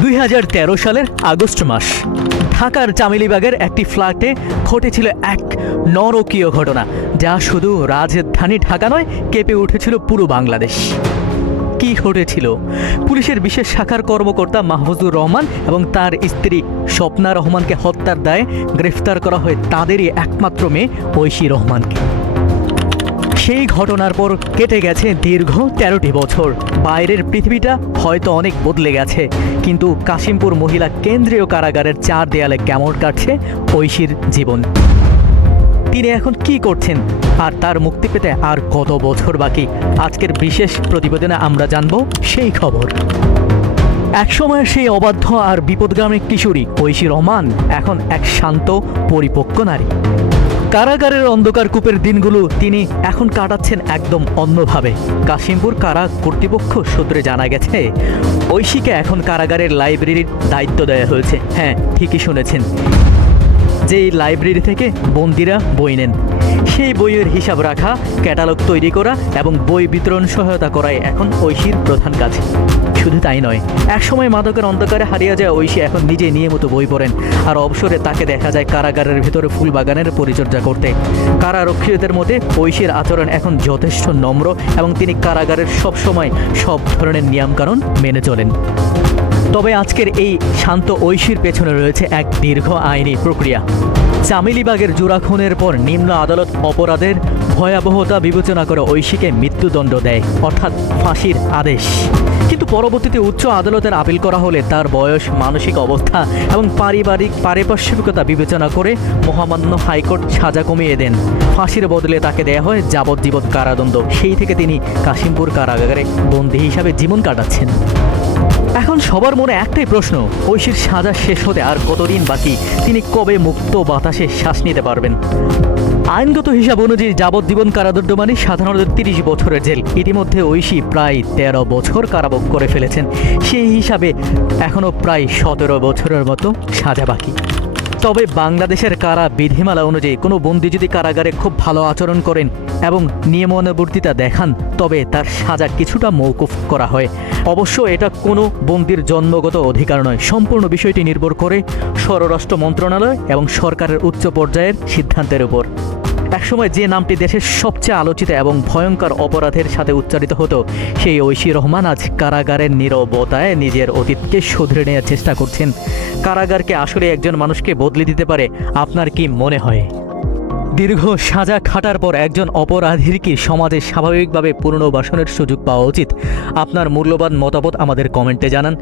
2013 সালের আগস্ট মাস ঢাকার চামেলিবাগের একটি ফ্ল্যাটে ঘটেছিল এক নরকীয় ঘটনা, যা শুধু রাজধানী ঢাকা নয়, কেঁপে উঠেছিল পুরো বাংলাদেশ। কি ঘটেছিল? পুলিশের বিশেষ শাখার কর্মকর্তা মাহফুজুর রহমান এবং তার স্ত্রী স্বপ্না রহমানকে হত্যার দায়ে গ্রেফতার করা হয় তাদেরই একমাত্র মেয়ে ঐশী রহমানকে। সেই ঘটনার পর কেটে গেছে দীর্ঘ 13টি বছর। বাইরের পৃথিবীটা হয়তো অনেক বদলে গেছে, কিন্তু কাশিমপুর মহিলা কেন্দ্রীয় কারাগারের 4 দেয়ালে কেমন কাটছে ঐশীর জীবন? তিনি এখন কি করছেন, আর তার মুক্তি পেতে আর কত বছর বাকি? আজকের বিশেষ প্রতিবেদনে আমরা জানব সেই খবর। একসময়ের সেই অবাধ্য আর বিপদগামী কিশোরী ঐশী রহমান এখন এক শান্ত, পরিপক্ক নারী। কারাগারের অন্ধকার কূপের দিনগুলো তিনি এখন কাটাচ্ছেন একদম অন্যভাবে। কাশিমপুর কারা কর্তৃপক্ষ সূত্রে জানা গেছে, ঐশীকে এখন কারাগারের লাইব্রেরির দায়িত্ব দেওয়া হয়েছে। হ্যাঁ, ঠিকই শুনেছেন, যে লাইব্রেরি থেকে বন্দিরা বই নেন, সেই বইয়ের হিসাব রাখা, ক্যাটালগ তৈরি করা এবং বই বিতরণ সহায়তা করাই এখন ঐশীর প্রধান কাজ। শুধু তাই নয়, একসময় মাদকের অন্ধকারে হারিয়ে যায় ঐশী এখন নিজে নিয়মিত বই পড়েন, আর অবসরে তাকে দেখা যায় কারাগারের ভিতরে ফুল বাগানের পরিচর্যা করতে। কারারক্ষীদের মধ্যে ঐশীর আচরণ এখন যথেষ্ট নম্র এবং তিনি কারাগারের সবসময় সব ধরনের নিয়মকানুন মেনে চলেন। তবে আজকের এই শান্ত ঐশীর পেছনে রয়েছে এক দীর্ঘ আইনি প্রক্রিয়া। চামেলিবাগের জোড়া খুনের পর নিম্ন আদালত অপরাধের ভয়াবহতা বিবেচনা করে ঐশীকে মৃত্যুদণ্ড দেয়, অর্থাৎ ফাঁসির আদেশ। কিন্তু পরবর্তীতে উচ্চ আদালতের আপিল করা হলে তার বয়স, মানসিক অবস্থা এবং পারিপার্শ্বিকতা বিবেচনা করে মহামান্য হাইকোর্ট সাজা কমিয়ে দেন। ফাঁসির বদলে তাকে দেয়া হয় যাবজ্জীবন কারাদণ্ড। সেই থেকে তিনি কাশিমপুর কারাগারে বন্দী হিসাবে জীবন কাটাচ্ছেন। এখন সবার মনে একটাই প্রশ্ন, ঐশীর সাজা শেষ হতে আর কতদিন বাকি? তিনি কবে মুক্ত বাতাসে শ্বাস নিতে পারবেন? আইনগত হিসাব অনুযায়ী যাবজ্জীবন কারাদণ্ড মানে সাধারণত 30 বছরের জেল। ইতিমধ্যে ঐশী প্রায় 13 বছর কারাভোগ করে ফেলেছেন। সেই হিসাবে এখনও প্রায় 17 বছরের মতো সাজা বাকি। তবে বাংলাদেশের কারা বিধিমালা অনুযায়ী কোনো বন্দী যদি কারাগারে খুব ভালো আচরণ করেন এবং নিয়মানুবর্তিতা দেখান, তবে তার সাজা কিছুটা মওকুফ করা হয়। অবশ্য এটা কোনো বন্দীর জন্মগত অধিকার নয়। সম্পূর্ণ বিষয়টি নির্ভর করে স্বরাষ্ট্র মন্ত্রণালয় এবং সরকারের উচ্চ পর্যায়ের সিদ্ধান্তের উপর। একসময় যে নামটি দেশের সবচেয়ে আলোচিত এবং ভয়ঙ্কর অপরাধের সাথে উচ্চারিত হতো, সেই ঐশী রহমান আজ কারাগারের নীরবতায় নিজের অতীতকে শুধরে নেওয়ার চেষ্টা করছেন। কারাগারকে আসলে একজন মানুষকে বদলে দিতে পারে, আপনার কি মনে হয়? দীর্ঘ সাজা খাটার পর একজন অপরাধীর কি সমাজে স্বাভাবিকভাবে পুনর্বাসনের সুযোগ পাওয়া উচিত? আপনার মূল্যবান মতামত আমাদের কমেন্টে জানান।